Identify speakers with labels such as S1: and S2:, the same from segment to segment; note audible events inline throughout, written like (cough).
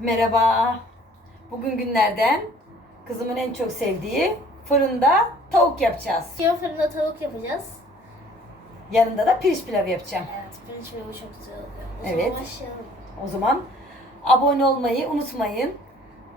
S1: Merhaba. Bugün günlerden kızımın en çok sevdiği fırında tavuk yapacağız.
S2: Siyah fırında tavuk yapacağız.
S1: Yanında da pirinç pilavı yapacağım.
S2: Evet, pirinç pilavı çok güzel oluyor. O
S1: Evet.
S2: zaman başlayalım.
S1: O zaman abone olmayı unutmayın.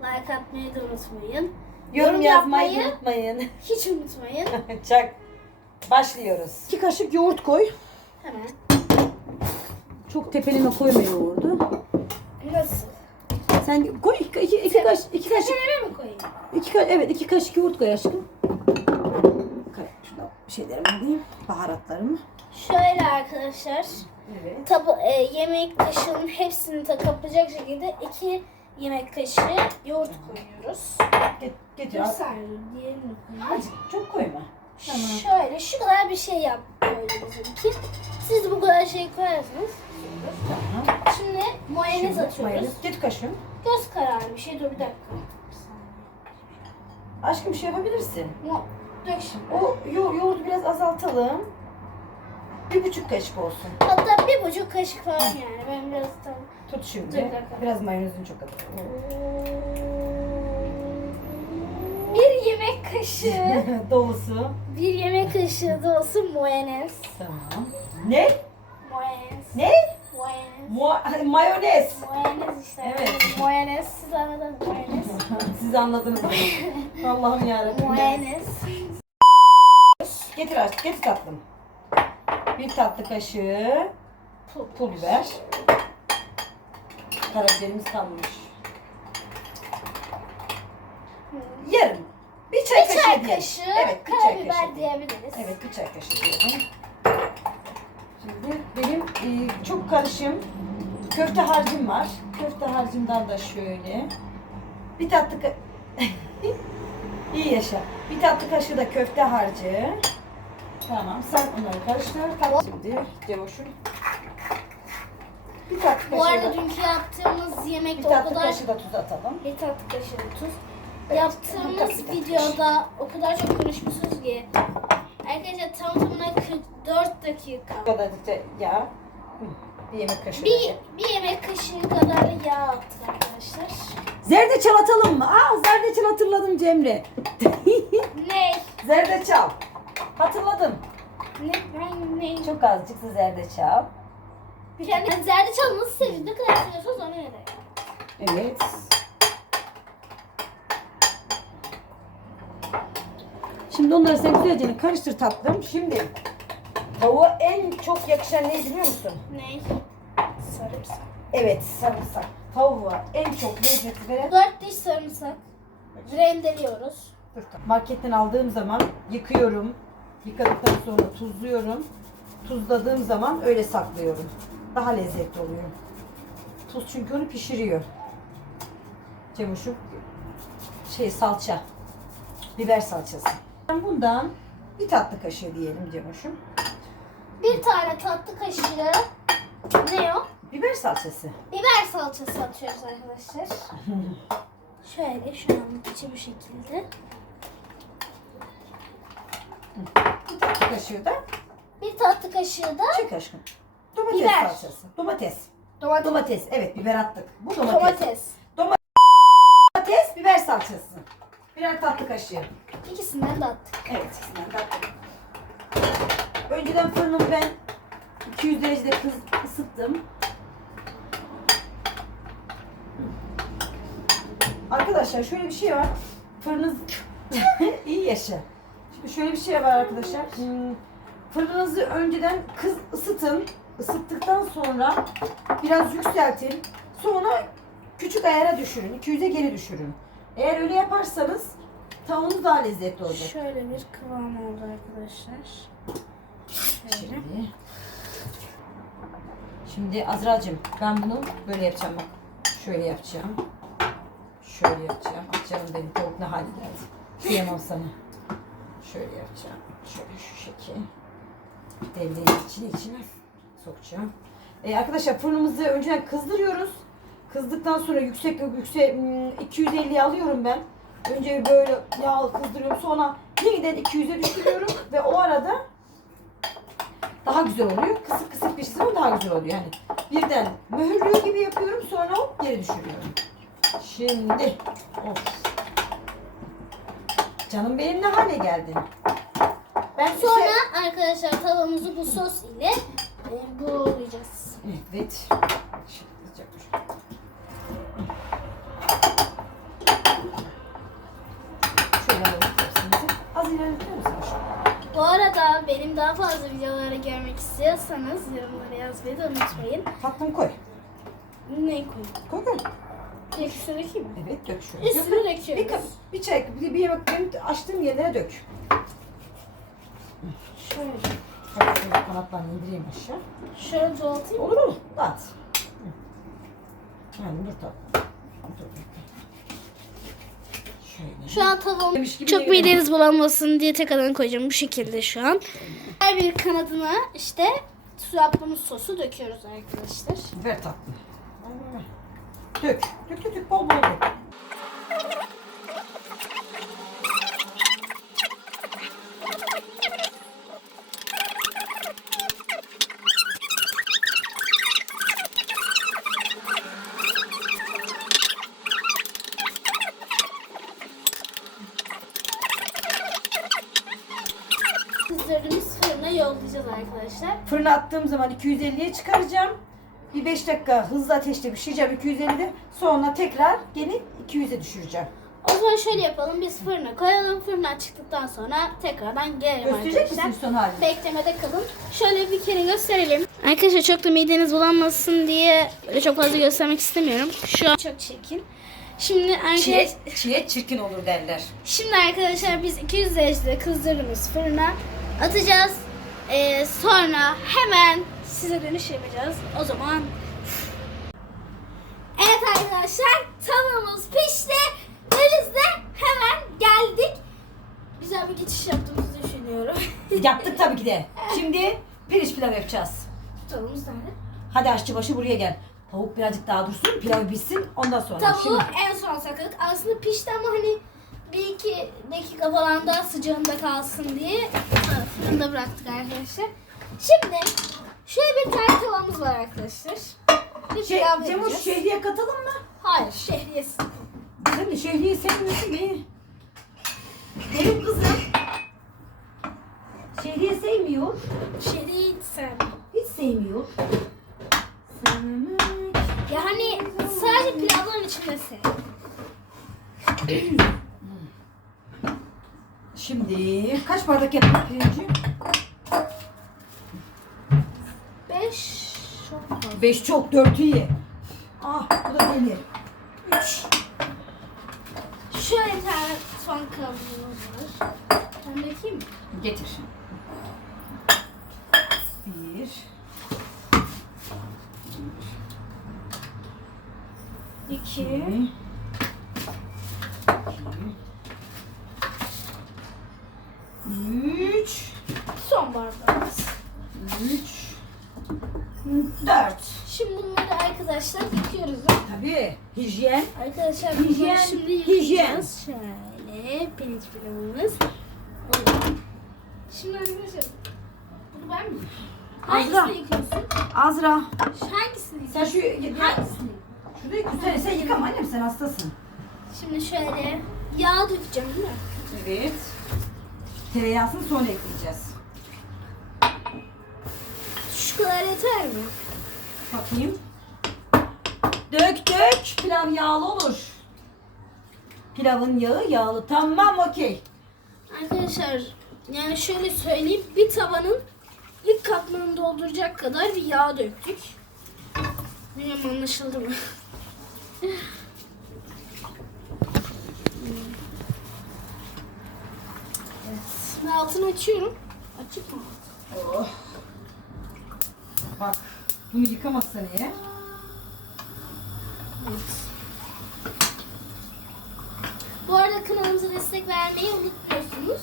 S2: Like atmayı da unutmayın.
S1: Yorum,
S2: Yorum
S1: yazmayı
S2: yapmayı-
S1: unutmayın.
S2: Hiç unutmayın. (laughs)
S1: Çak. Başlıyoruz.
S3: 2 kaşık yoğurt koy.
S2: Hemen.
S3: Çok tepeleme koyma yoğurdu. Sen koy iki, iki, iki, kaş, iki kaşık.
S2: Tepeleme mi koyayım?
S3: Iki, ka- evet iki kaşık yoğurt koy aşkım. Şurada şeylerimi alayım. Baharatlarımı.
S2: Şöyle arkadaşlar.
S1: Evet.
S2: Tabu, e, yemek kaşığının hepsini de kaplayacak şekilde iki yemek kaşığı yoğurt koyuyoruz.
S1: Get, al.
S2: saniye diğerini koyayım.
S1: Azıcık çok koyma. Tamam.
S2: Şöyle şu kadar bir şey yap böyle bizimki. Siz bu kadar şey koyarsınız.
S1: Tamam.
S2: Şimdi mayonez
S1: Şimdi
S2: atıyoruz.
S1: mayonez. Get kaşığım.
S2: Göz kararı bir şey dur bir dakika.
S1: Aşkım şey yapabilirsin.
S2: Mu dök şimdi.
S1: O yo yoğurdu biraz azaltalım. Bir buçuk kaşık olsun.
S2: Hatta bir buçuk kaşık falan yani. Ben biraz tam...
S1: Tut şimdi.
S2: Dur, bir dakika.
S1: Biraz mayonezin çok az.
S2: Yemek kaşığı, (laughs)
S1: Dolusu.
S2: bir yemek kaşığı dolusu mayonez.
S1: Tamam. Ne?
S2: Mayonez.
S1: Ne?
S2: Mayonez.
S1: Mu- mayonez.
S2: Mayonez işte.
S1: Evet.
S2: Mayonez. Siz anladınız mayonez. (laughs)
S1: Siz anladınız. (laughs) Allah'ım yarabbim.
S2: Mayonez.
S1: Getir aşk, getir tatlım. Bir tatlı kaşığı
S2: Pul.
S1: pul biber. Karabiberimiz kalmış. Yarım. Bir çay
S2: Bir
S1: kaşığı
S2: çay
S1: diyelim.
S2: kaşığı
S1: Evet, bir çay kaşığı.
S2: diyebiliriz.
S1: Evet, bir çay kaşığı diyelim. Şimdi benim e, çok karışım köfte harcım var. Köfte harcımdan da şöyle bir tatlı ka- (laughs) İyi yaşa. Bir tatlı kaşığı da köfte harcı. Tamam. Sen bunları karıştır. Tamam. Şimdi Cevoş'un bir tatlı
S2: Bu
S1: kaşığı
S2: arada
S1: da,
S2: dünkü yaptığımız
S1: bir
S2: yemekte o
S1: tatlı
S2: kadar
S1: kaşığı da tuz atalım.
S2: bir tatlı kaşığı tuz. Yaptığımız videoda o kadar çok konuşmuşuz ki. Arkadaşlar tam tamına 44 dakika.
S1: Bu kadar da yağ. Bir yemek kaşığı.
S2: Bir, bir yemek kaşığı kadar da yağ attık arkadaşlar.
S3: Zerdeçal atalım mı? Aa zerdeçal hatırladım Cemre. (laughs)
S2: Ne?
S1: Zerdeçal. Hatırladım.
S2: Ne? Ben ne?
S1: Çok azıcık zerdeçal.
S2: Yani zerdeçal nasıl seviyorsun? Ne kadar seviyorsanız ona göre.
S3: Evet. Şimdi onları sen güzelce karıştır tatlım.
S1: Şimdi tavuğa en çok yakışan neydi biliyor musun?
S2: Ne? Sarımsak.
S1: Evet sarımsak. Tavuğa en çok lezzet veren
S2: 4 diş sarımsak. Rendeliyoruz.
S1: Dur. Marketten aldığım zaman yıkıyorum. Yıkadıktan sonra tuzluyorum. Tuzladığım zaman öyle saklıyorum. Daha lezzetli oluyor. Tuz çünkü onu pişiriyor. Cemuşum şey salça. Biber salçası. Bundan bir tatlı kaşığı diyelim Cemuşum.
S2: Bir tane tatlı kaşığı ne o?
S1: Biber salçası.
S2: Biber salçası atıyoruz arkadaşlar. (laughs) Şöyle şu an içi bu şekilde.
S1: Bir tatlı kaşığı da
S2: Bir tatlı kaşığı da
S1: çek aşkım. Domates
S2: Biber.
S1: salçası. Domates.
S2: domates.
S1: Domates. Evet biber attık. Bu domates.
S2: domates.
S1: Domates, biber salçası. Birer tatlı kaşığı.
S2: İkisinden de attık.
S1: Evet, ikisinden de attık. Önceden fırınımı ben 200 derecede kız ısıttım. Arkadaşlar şöyle bir şey var. Fırınız (laughs) iyi yaşa. Şimdi şöyle bir şey var arkadaşlar. Hmm, Fırınınızı önceden kız ısıtın. Isıttıktan sonra biraz yükseltin. Sonra küçük ayara düşürün. 200'e geri düşürün. Eğer öyle yaparsanız tavuğunuz daha lezzetli olacak.
S2: Şöyle bir kıvam oldu arkadaşlar. Şöyle.
S1: Şimdi, şimdi Azra'cığım ben bunu böyle yapacağım bak. Şöyle yapacağım. Şöyle yapacağım. Canım benim tavuk ne hale geldi. Kıyamam sana. Şöyle yapacağım. Şöyle şu şekil. Devreyi içine içine sokacağım. Ee, arkadaşlar fırınımızı önceden kızdırıyoruz. Kızdıktan sonra yüksek yüksek hmm, 250'ye alıyorum ben. Önce böyle yağ kızdırıyorum. Sonra yeniden 200'e düşürüyorum ve o arada daha güzel oluyor. Kısık kısık pişsin ama daha güzel oluyor. Yani birden mühürlüyor gibi yapıyorum sonra hop geri düşürüyorum. Şimdi. Of. Canım benim ne hale geldin? Ben size-
S2: Sonra arkadaşlar tavamızı bu sos ile e, buğulayacağız.
S1: Evet. Şimdi Az ilerletiyor musun?
S2: Bu arada benim daha fazla videoları görmek istiyorsanız yorumlara yazmayı da unutmayın.
S1: Tatlım koy.
S2: Ne koyayım?
S1: Koy koy.
S2: Üstüne dökeyim mi?
S1: Evet dök.
S2: Üstüne
S1: Bir,
S2: döküyoruz.
S1: kap- bir çay, bir, bir yemek benim açtığım yerlere dök.
S2: Şöyle.
S1: Hadi şöyle kanatlarını indireyim aşağı.
S2: Şöyle çoğaltayım.
S1: Olur mu? At. Yani dur tatlım. Dur bekle. Şöyle.
S2: Şu an
S1: gibi
S2: çok mideniz bulanmasın diye tek adan koyacağım bu şekilde şu an. Her bir kanadına işte su yaptığımız sosu döküyoruz arkadaşlar.
S1: Ver ver. Dök. Dök dök dök. Bol bol dök.
S2: Kızdırdığımız fırına yollayacağız arkadaşlar.
S1: Fırına attığım zaman 250'ye çıkaracağım. Bir 5 dakika hızlı ateşte pişireceğim 250'de. Sonra tekrar gene 200'e düşüreceğim.
S2: O zaman şöyle yapalım biz fırına koyalım. Fırından çıktıktan sonra tekrardan gelelim
S1: Gösterecek
S2: arkadaşlar.
S1: misin son halini?
S2: Beklemede kalın. Şöyle bir kere gösterelim. Arkadaşlar çok da mideniz bulanmasın diye böyle çok fazla göstermek istemiyorum. Şu an çok çirkin. Şimdi arkadaşlar,
S1: Çiğ, çiğ çirkin olur derler.
S2: şimdi arkadaşlar biz 200 derecede kızdırdığımız fırına atacağız. Ee, sonra hemen size dönüş yapacağız. O zaman Evet arkadaşlar tavamız pişti ve biz de hemen geldik. Güzel bir geçiş yaptığımızı düşünüyorum. (laughs)
S1: Yaptık tabii ki de. Şimdi pirinç pilav yapacağız.
S2: Tavamız nerede?
S1: Hadi aşçıbaşı buraya gel. Tavuk birazcık daha dursun, pilav pişsin. Ondan sonra.
S2: Tavuğu
S1: Şimdi
S2: en son sakladık. Aslında pişti ama hani bir iki dakika falan daha sıcağında kalsın diye fırında bıraktık arkadaşlar. Şimdi şöyle bir tane tavamız var arkadaşlar. Bir
S1: şey,
S2: pilav
S1: Cemur
S2: yapacağız.
S1: şehriye katalım mı?
S2: Hayır şehriyesi.
S1: Sen de şehriye sevmiyorsun beni. Benim kızım. Şehriye sevmiyor.
S2: Şehriye hiç sevmem.
S1: Hiç sevmiyor. Sevmek.
S2: Ya hani sadece pilavların içinde sev.
S1: Şimdi kaç bardak yaptık pirinci?
S2: Beş çok fazla.
S1: Beş çok, dört iyi. Ah bu da deli. Üç.
S2: Şöyle bir tane son kabuğumuz var. Ben dökeyim mi?
S1: Getir. Bir.
S2: İki.
S1: iki, Üç.
S2: Son bardağımız.
S1: Üç. Dört.
S2: Şimdi bunları arkadaşlar yıkıyoruz.
S1: Tabii. Hijyen.
S2: Arkadaşlar
S1: Hijyen,
S2: şimdi
S1: hijyen.
S2: yıkayacağız. Şöyle pirinç pilavımız. Şimdi arkadaşlar bunu ben mi?
S1: Azra.
S2: Hangisini yıkıyorsun?
S1: Azra.
S2: Hangisini
S1: Sen
S2: yıkıyorsun?
S1: şu
S2: Hangisini?
S1: şurada yıkasana. Sen yıkama annem sen hastasın.
S2: Şimdi şöyle yağ dökeceğim değil mi?
S1: Evet. Tereyağısını sonra ekleyeceğiz.
S2: Kadar yeter mi?
S1: Bakayım. Dök dök. Pilav yağlı olur. Pilavın yağı yağlı. Tamam okey.
S2: Arkadaşlar yani şöyle söyleyeyim bir tavanın ilk katmanını dolduracak kadar bir yağ döktük. Bilmiyorum anlaşıldı mı? (laughs) evet. Ben altını açıyorum. Açık mı?
S1: Oh. Bak. Bunu yıkamazsan eğer.
S2: Evet. Bu arada kanalımıza destek vermeyi unutmuyorsunuz.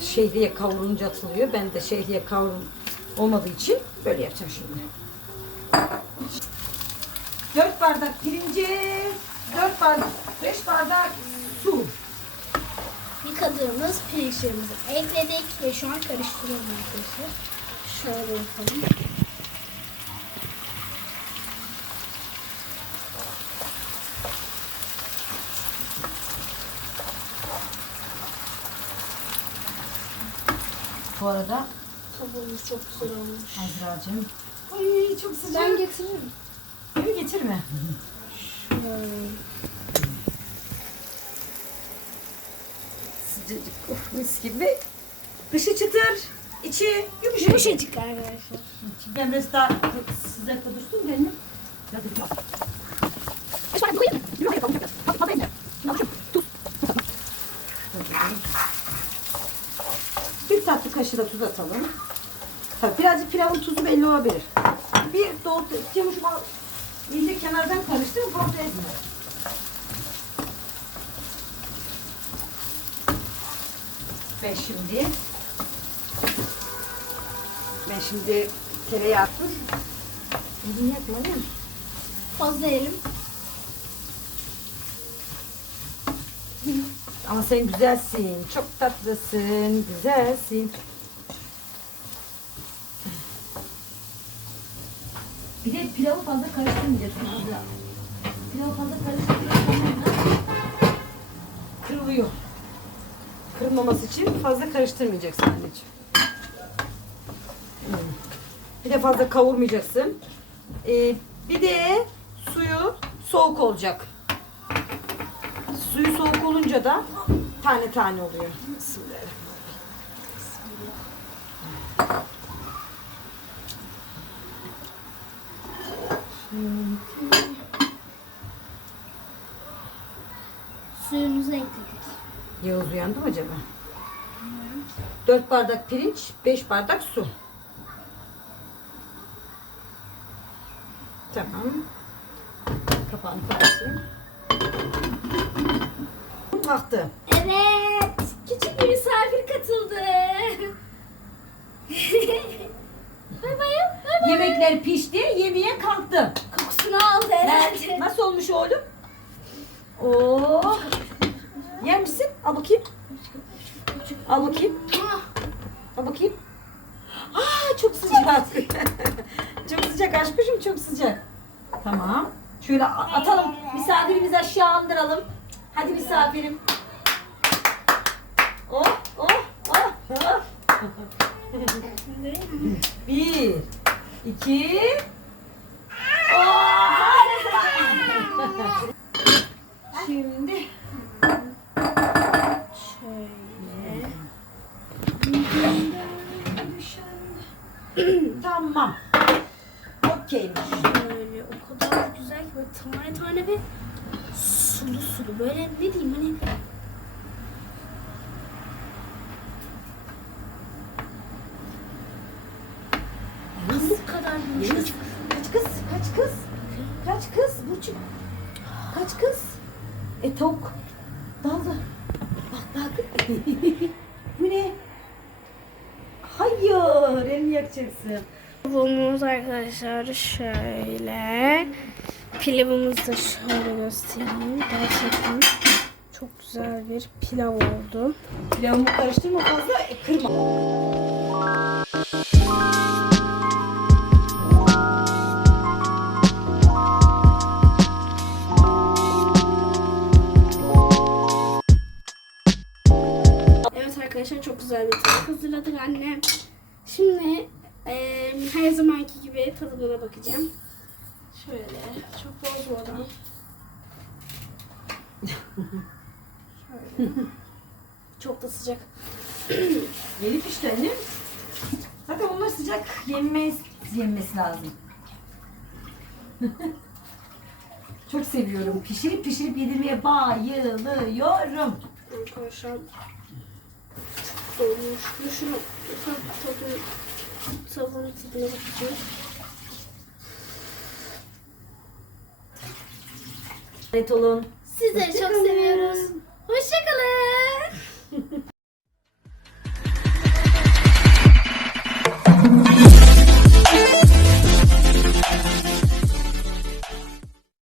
S1: Şehriye kavrulunca atılıyor. Ben de şehriye kavrul olmadığı için böyle yapacağım şimdi. 4 bardak pirinci, 4 bardak, 5 bardak su.
S2: yıkadığımız pirinçlerimizi ekledik ve şu an karıştırıyorum arkadaşlar. Şöyle yapalım.
S1: Bu arada
S2: Tavuğumuz çok güzel olmuş.
S1: Azra'cığım. Ay çok sıcak.
S2: Ben getiririm.
S1: Değil mi? Getirme. Sıcacık. Of mis gibi. Dışı çıtır. içi yumuşacık.
S2: Yumuşacık arkadaşlar.
S1: Ben biraz daha sıcakta dursun benim. Hadi bak. Bir tatlı kaşığı da tuz atalım. Tabii birazcık pilavın tuzu belli olabilir. Bir doğru yumuşma iyice kenardan karıştırın fazla ezme. Ben şimdi ben şimdi tereyağı attım. Elini yakma değil mi?
S2: Fazla elim.
S1: Ama sen güzelsin. Çok tatlısın. Güzelsin. Bir de pilavı fazla karıştırmayacaksın abla. Pilavı fazla karıştırırsan kırılıyor. Kırılmaması için fazla karıştırmayacaksın anneciğim. Bir de fazla kavurmayacaksın. Ee, bir de suyu soğuk olacak. Suyu soğuk olunca da tane tane oluyor. Bismillahirrahmanirrahim.
S2: Suyumuzu ekledik.
S1: Yağız uyandı mı acaba? 4 bardak pirinç, 5 bardak su. Tamam. Kapağını kapatayım. Taktı.
S2: Evet. Küçük bir misafir katıldı. (laughs) Bay bay.
S1: Yemekler pişti, yemeğe kalktı.
S2: Kokusunu aldı herhalde.
S1: Nasıl olmuş oğlum? Oo. Yer misin? Al bakayım. Al bakayım. Al bakayım. Aa çok sıcak. (laughs) çok sıcak aşkışım çok sıcak. Tamam. Şöyle atalım. Misafirimizi aşağı andıralım. Hadi misafirim. Oh oh oh. oh. (laughs) Bir, iki. Şimdi
S2: Şöyle.
S1: tamam. Okeymiş.
S2: Böyle o kadar güzel ki böyle tane tane ve sulu sulu böyle ne diyeyim hani pamuk kadar yumuşacık.
S1: Kaç kız? Kaç kız? Kaç kız? Burcu. Kaç kız? E tavuk. Daldı. Bak bak. Bu ne? Hayır. Elini yakacaksın.
S2: Tavuğumuz arkadaşlar şöyle. Pilavımızı da şöyle göstereyim. Gerçekten çok güzel bir pilav oldu.
S1: Pilavımı karıştırma fazla. E, kırma.
S2: Arkadaşlar çok güzel bir tavuk hazırladık annem. Şimdi eee, her zamanki gibi tadına bakacağım. Şöyle çok bozmadan. Şöyle. Çok da sıcak.
S1: Yeni pişti annem. Zaten onlar sıcak yenmez, yenmesi lazım. (laughs) Çok seviyorum. Pişirip pişirip yedirmeye bayılıyorum.
S2: Arkadaşlar olmuş. Şunu tadı, tavuğun tadına bakacağım.
S1: Evet olun.
S2: Sizleri çok seviyoruz. Hoşçakalın. (laughs)